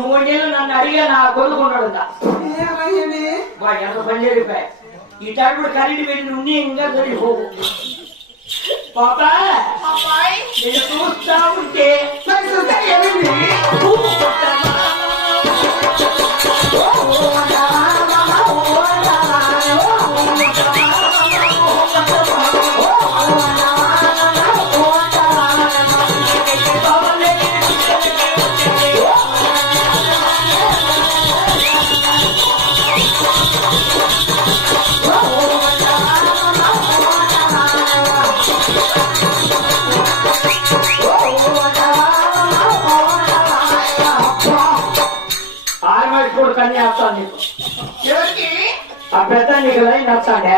ఇంకో మూడు నెలలు నన్ను అడిగా నా బా ఎంత పని జరిగిపోయి? ఈ టైంలో కరెంట్ పెట్టి ఉండి ఇంకా జరిగిపోవు పాప నేను చూస్తా ఉంటే కన్నీ వస్తాను నీకు ఎవరికి? ఆ పెద్ద నీకు లైన్ వస్తాడే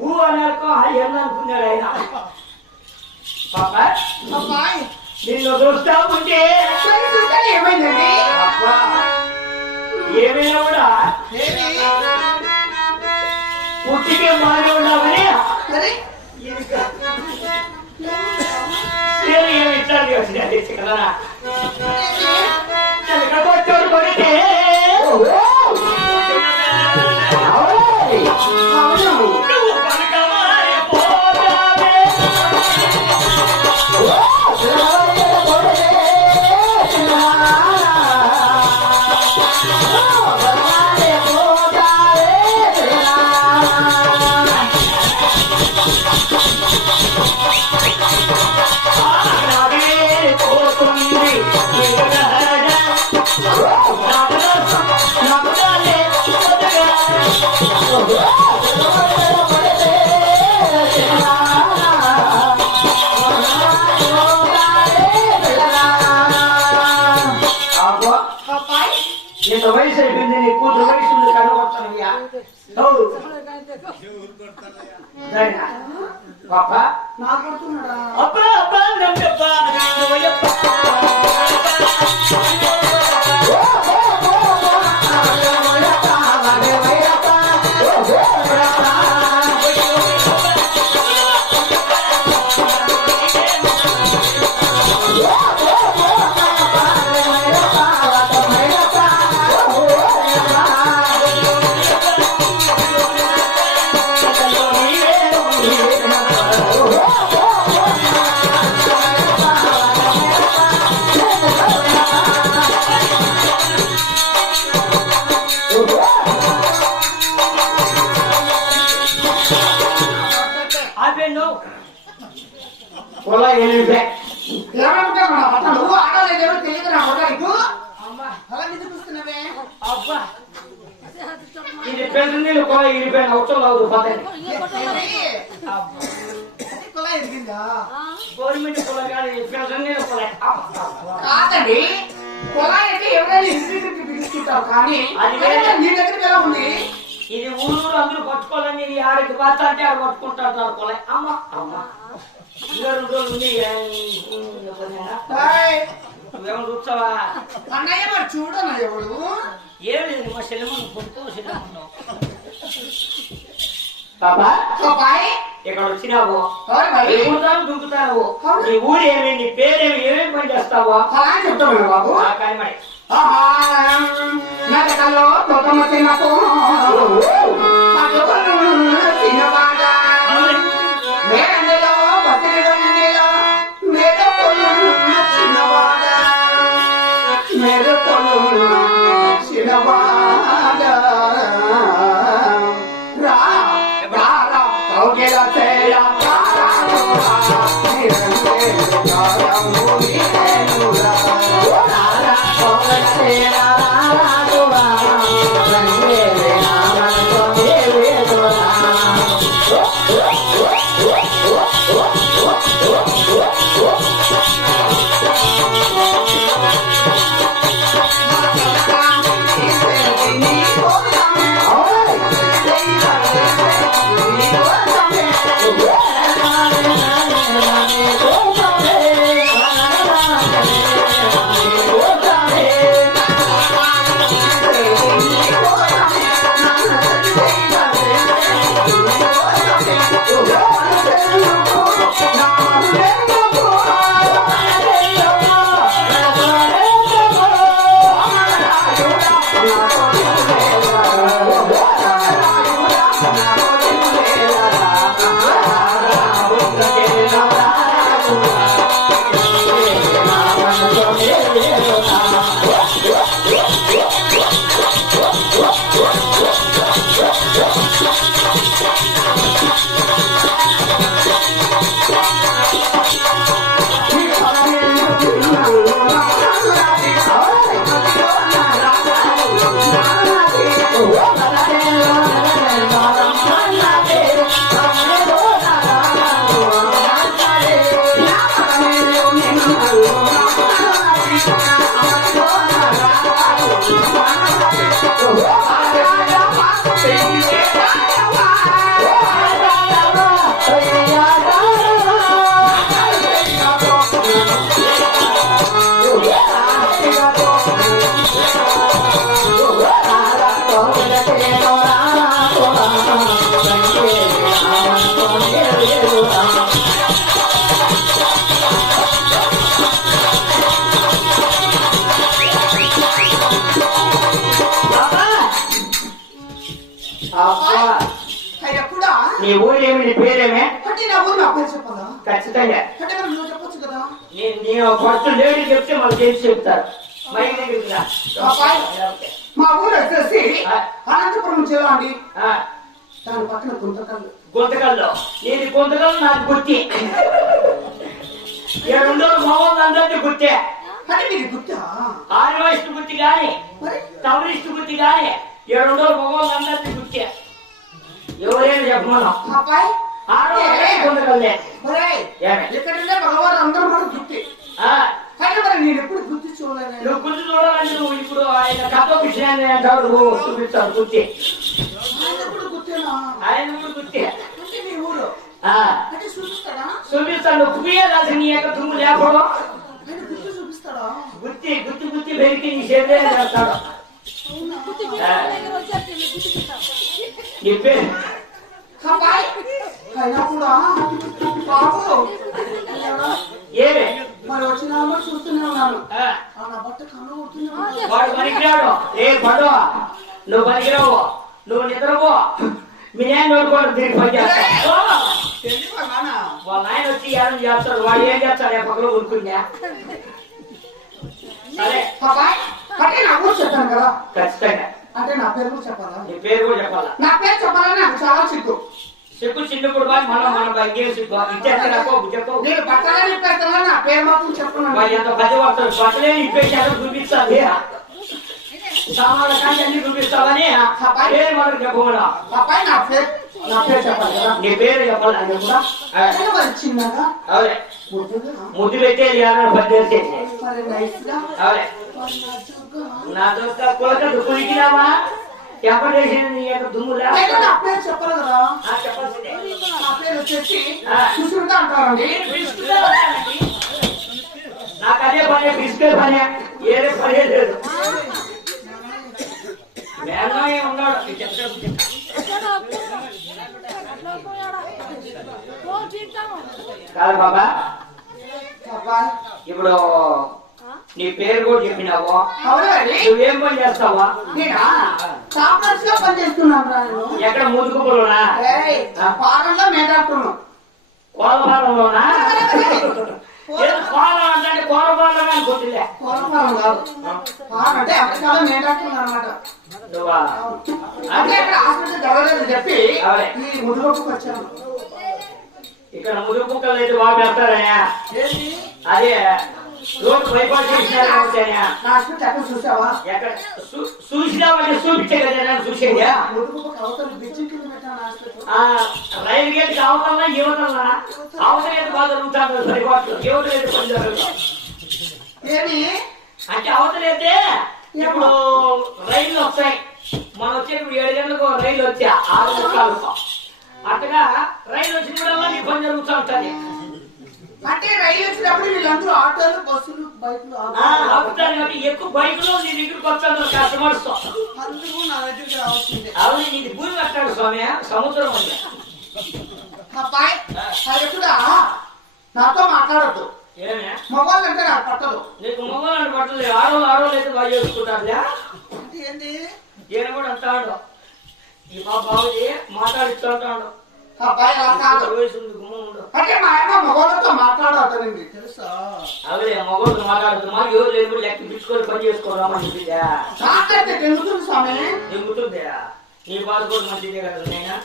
ఊ అనర్కో ఏందనుకున్నాడు ఆయన? అబ్బాయి నిన్ను చూస్తా ఉంటే ఏమైందండి? ఏమైనా కూడా? ఏమి? పుట్టికే మారి ఉన్నామని ఏమి వచ్చినది కదా చిలకబొట్టోడు కొడితే పాప నా కొడుతున్నాడా అబ్బా ఇది పెద్ద నీళ్ళు పొల ఇరిపోయిన అవసరం లేదు గవర్నమెంట్ పొల కాదు ఇది పెద్ద నీళ్ళు పొల కాదండి కులా అంటే ఎవరైనా ఇంటికి పిలుచుకుంటావు కానీ అది వేరే. నీ దగ్గర ఎలా ఉంది? ఇది ఊరూరు అందరూ పట్టుకోవాలని ఇది ఆడికి బాత అంటే ఆడు పట్టుకుంటారు పొల అమ్మ అమ్మ. ఇంకా రెండు రోజులు ఉంది. నువ్వేమో చూస్తావా? అన్నయ్య మరి ఎవడు ఏం లేదు మా సెలవు పట్టుకో సెలవు బాబా ఇక్కడ వచ్చినావు? ఎగురుతావు దుంకుతావు. నీ ఊరు ఏమి నీ పేరేమి ఏమేమి పని చేస్తావో? చెప్తాను బాబు? కానీ నరకలో తొతమ తినకు మేడంలో చిన్నవాడ మెరుపులు చిన్నవాడ. Pegawa. ఖచ్చితంగా. మరి చెప్పొచ్చు కదా నేను ఫస్ట్ లేడీ చెప్తే చెప్తారు. మా ఊరు వచ్చేసి అనంతపురం జిల్లా అండి. దాని పక్కన గుంతకల్లు. గుంతకల్లో. నేను గుంతకల్లో నాకు గుర్తి ఈ రెండో మగవాళ్ళు అందరినీ గుర్తే అంటే మీకు గుర్తా ఆర్యవైష్ణు గుర్తి కానీ మరి? కమ్యూనిస్ట్ గుర్తి కానీ రెండో మగవాళ్ళు అందరినీ గుర్తే ఎవరైనా చెప్పమను అబ్బాయి ఆరో గుంతకల్లే ఒరేయ్, ఏమే? ఇక్కడ ఉండే మగవారు అందరూ మనకు గుర్తి. కానీ మరి నేను ఎప్పుడు గుర్తి చూడలేదు నువ్వు గుర్తు చూడాలని నువ్వు ఇప్పుడు ఆయన కథ విషయాన్ని అంటాడు చూపిస్తాడు గుర్తి. ఆయన ఎప్పుడు గుర్తేనా? ఆయన కూడా గుర్తి. అంటే మీ ఊరు. అంటే చూపిస్తాడా? చూపిస్తాడు కుయ్యాల్సి నీ యొక్క తుమ్ము లేకపోవడం. ఆయన గుర్తు చూపిస్తాడా? గుర్తి గుర్తి గుర్తి పెరిగి నీ శరీరం చేస్తాడు ఆ, నీ పేరు? అబ్బాయి. అయినా కూడా బాబు. ఏమే? మరి వచ్చిన వాళ్ళు చూస్తూనే ఉన్నాను ఆ, నా బట్ట కన్ను కొడుతూనే ఉన్నాను వాడు పనికిరాడు. ఏ పడవ నువ్వు పనికిరావు. నువ్వు నిద్రపో. మీ నాయన నోడుకోవడం తిరిగి పని చేస్తాడు వాళ్ళ నాయన వచ్చి ఏం చేస్తాడు? వాడు ఏం చేస్తాడు? ఏ పక్కలో ఉరుకుందా సరే అబ్బాయి కదా. ఖచ్చితంగా. అంటే నా పేరు కూడా చెప్పాలా? నీ పేరు కూడా చెప్పాలా? నా పేరు చెప్పాలని నాకు చాలా సిగ్గు. సిగ్గు చిన్నప్పుడు బాయ్ మనం మన బయట సిగ్గు? ఇచ్చేస్తారకో బుజ్జకో నేను బట్టలని పెట్టాలా నా పేరు మాత్రం చెప్పను? మరి ఎంత పది వస్తారు బట్టలే ఇప్పేసారు చూపిస్తావే? సామాన్ల కానీ అన్ని చూపిస్తావని? పేరు మనకు చెప్పమన్నా అబ్బాయి నా పేరు. నా పేరు చెప్పాలి కదా? నీ పేరు చెప్పాలి అది కూడా? ఆ, అంటే మరి చిన్నగా? అవే ముద్దుగా? ముద్దు పెట్టేది ఎవరైనా పని నచ్చుగా. నా దొక్క కొలక కులికినావా చెప్పలేసింది నీ యొక్క దుమ్ములా? అయితే నా పేరు చెప్పాలి కదా? ఆ, చెప్పాల్సిందే. నా పేరు వచ్చేసి ఆ. సుశీలత అంటారండి. నేను పిలుచుకునే వచ్చానండి. నాకు అదే పని పిలిస్తే పని. ఏదే పని లేదు. ఉన్నాడు. కాదు బాబా ఇప్పుడు నీ పేరు కూడా చెప్పినావు? నువ్వేం పని చేస్తావా? నేనా? చాపర్స్లో పనిచేస్తున్నాను రా నేను. ఎక్కడ ముదుకుపులోనా కోలపాలంలోనా కోలం అంటే అని కాదు. అంటే అమెరికాలో అనమాట అంటే హాస్పిటల్ చెప్పి. ఈ వచ్చాను. ఇక్కడ ముదుగు కుక్కలు అయితే బాగా పెడతారయ్యా. అదే రోడ్డు బైపాస్ చేసినారు కాబట్టయ్యా. నా హాస్పిటల్ ఎక్కడ చూసావా? ఎక్కడ? చూ- చూసినావంటే చూపించే కదా నేను చూసేదా ముదుగు అవతల బ్రిడ్జి కింద పెట్టాను హాస్పిటల్ ఆ, రైలు గేట్ అవతల యువతల అవతల అయితే బాగా జరుగుతాను యువతల అయితే పని జరగదు ఏమి? అంటే అవతలైతే ఇప్పుడు రైళ్ళు వస్తాయి. మనం వచ్చే ఇప్పుడు ఏడు గంటలకు రైలు వచ్చా ఆరు ముక్కలు అట్టగా రైలు వచ్చినప్పుడల్లా నీ పని జరుగుతూ ఉంటుంది. అంటే రైలు వచ్చినప్పుడు వీళ్ళందరూ ఆటోలు బస్సులు బైకులు ఆపుతారు. కాబట్టి ఎక్కువ బైకులో నీ దగ్గరికి వస్తాను కస్టమర్స్ అందరూ నా దగ్గరికి రావాల్సిందే. అవును నీది భూమి కట్టాడు స్వామి సముద్రం ఉంది. అబ్బాయి అది కూడా నాతో మాట్లాడద్దు. ఏమే? మొబైల్ అంటే నాకు పట్టదు. నీకు మొగలు పట్టలేదు ఆడోళ్ళు ఆడోళ్ళు అయితే బాగా చేసుకుంటారులే. అంటే ఏంది? ఈయన కూడా అంటాడు. ఈ మా బాబుజీ మాట్లాడిస్తూ ఉంటాడు. అబ్బాయి ఉండు అంటే మా అమ్మ మొబైల్తో మాట్లాడతానండి తెలుసా? అవే మగోళ్ళు మాట్లాడుతున్నా ఎవరు కూడా లెక్క పిచ్చుకొని పని చెప్పిందా? మాట్లాడితే తెలుస్తుంది స్వామి. దిగుతుందా? నీ బాధ కూడా మంచిదే కదా నేను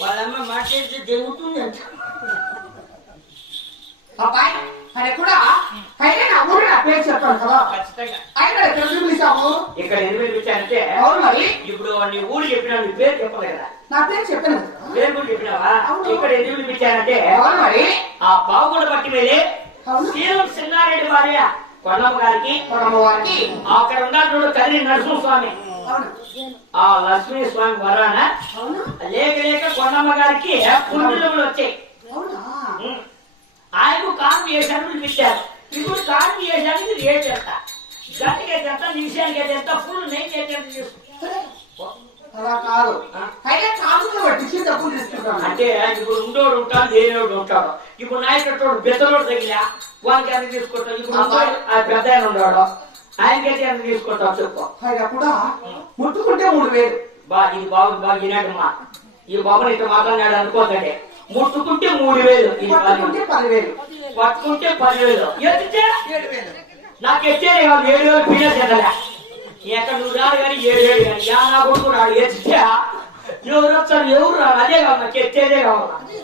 వాళ్ళమ్మ మాట్లాడితే దిగుతుంది అంట. అబ్బాయి అది కూడా? అయితే నా ఊరు నా పేరు చెప్పాను కదా? ఖచ్చితంగా. అయితే తెలుగు పిలిచాము ఇక్కడ ఎందుకు పిలిచానంటే అవును మరి. ఇప్పుడు నీ ఊరు చెప్పినా నీ పేరు చెప్పలే కదా? నా పేరు చెప్పాను పేరు కూడా చెప్పినావా? ఇక్కడ ఎందుకు పిలిపించానంటే అవును మరి. ఆ బాగుండ పట్టి వెళ్ళి శ్రీరం సిన్నారెడ్డి భార్య కొండమ్మ గారికి పొరమ్మ వారికి. అక్కడ ఉన్నాడు కదిరి నరసింహస్వామి. అవును. ఆ లక్ష్మీ స్వామి వరాన అవునా. లేక లేక కొండమ్మ గారికి పుణ్యులు వచ్చాయి. ఆయనకు కాను చేశాను పెట్టారు? ఇప్పుడు కాను చేశానికి రేట్ ఎంత అయితే ఎంత నిమిషానికి ఎంత ఫుల్ అయితే ఎంత తీసుకో అలా కాదు. అయితే కాకుండా పట్టించి డబ్బులు తీసుకుంటాను అంటే ఇప్పుడు ఉండోడు ఉంటాడు లేనివాడు ఉంటాడు. ఇప్పుడు నాయకుడు బెత్తలోడు తగిలా వానికి ఎంత తీసుకుంటావు ఇప్పుడు ఆ పెద్ద ఆయన ఉన్నాడు. ఆయనకైతే ఎంత తీసుకుంటావు చెప్పు? కూడా ముట్టుకుంటే మూడు వేలు. బా ఇది బాగు బాగా వినాడమ్మా ఈ బాబుని ఇట్లా మాట్లాడినాడు అనుకోకండి. ముట్టుకుంటే మూడు వేలు పట్టుకుంటే పదివేలు. పట్టుకుంటే పదివేలు. నాకు ఎత్తేనే కాదు ఏడు వేలు పిల్ల చెందలే ఎక్కడ నువ్వు రాడు కానీ ఏడు వేలు కానీ యా నా కొడుకు రాడు. ఎత్తితే ఎవరు వస్తారు? ఎవరు రాడు అదే కాదు నాకు ఎత్తేదే కావాలి?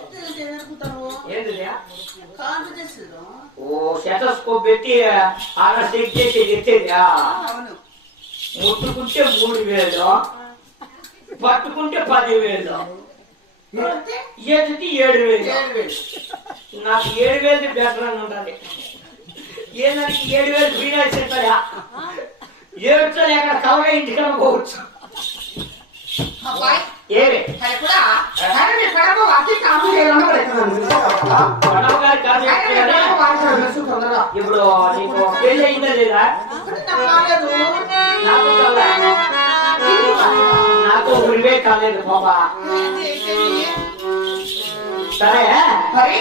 ఓ పెట్టి ఆడ చెక్ చేసి ఎత్తేదా. ముట్టుకుంటే మూడు వేలు పట్టుకుంటే పదివేలు. ఎత్తితే ఏడు వేలు నాకు ఏడు వేలు బెటర్ అని ఉండాలి. ఏంటంటే ఏడు వేలు ఫ్రీగా ఇస్తాయా ఏడుతో ఎక్కడ కలగా ఇంటికన్నా పోవచ్చు. అది కూడా అరే మీ నాకు ఉరివే కాలేదు బాబా ఏంటి, ఏంటి? సరే మరి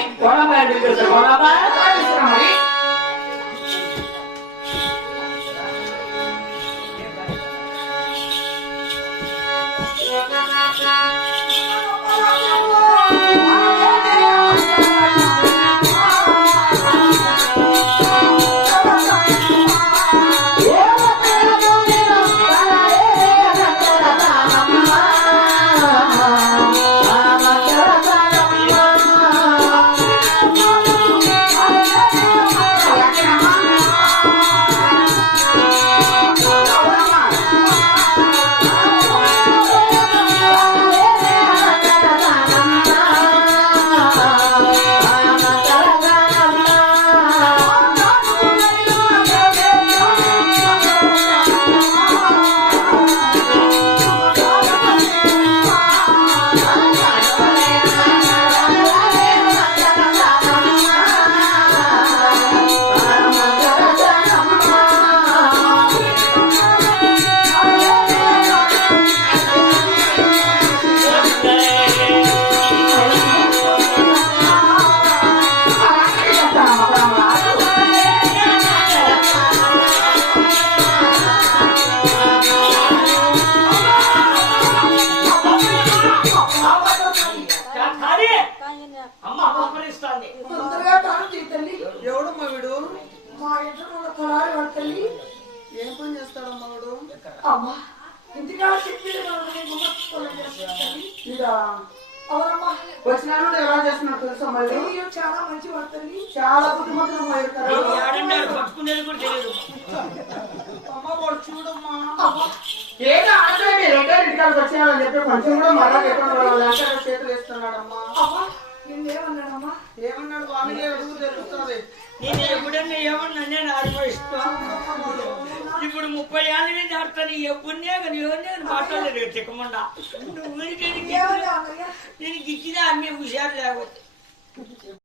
అమ్మా. ఇంటికాడ చెప్పి అవునమ్మా. వచ్చినాడు ఎలా చేస్తున్నాడు తెలుసా మళ్ళీ చాలా మంచి వార్తల్ని చాలా వాడు చూడమ్మా. ఏదో ఆడలే మీరు రెండో ఇంటికాడికి వచ్చానని చెప్పి కొంచెం కూడా లేకుండా చేతులు వేస్తున్నాడమ్మా. నిన్నేమన్నాడమ్మా? ఏమన్నాడు? వాళ్ళకే అడుగు తెలుస్తుంది. నేను ఎప్పుడన్నా ఏమన్నా నేను అనుభవిస్తా ఇప్పుడు ముప్పై ఏళ్ళ నుంచి ఆడతాను. ఎప్పుడునే కానీ ఎవరినే మాట్లాడలేదు. చిక్కమండా నువ్వు ఊరికే నేను గిచ్చినా అన్ని హుషారు లేకపోతే.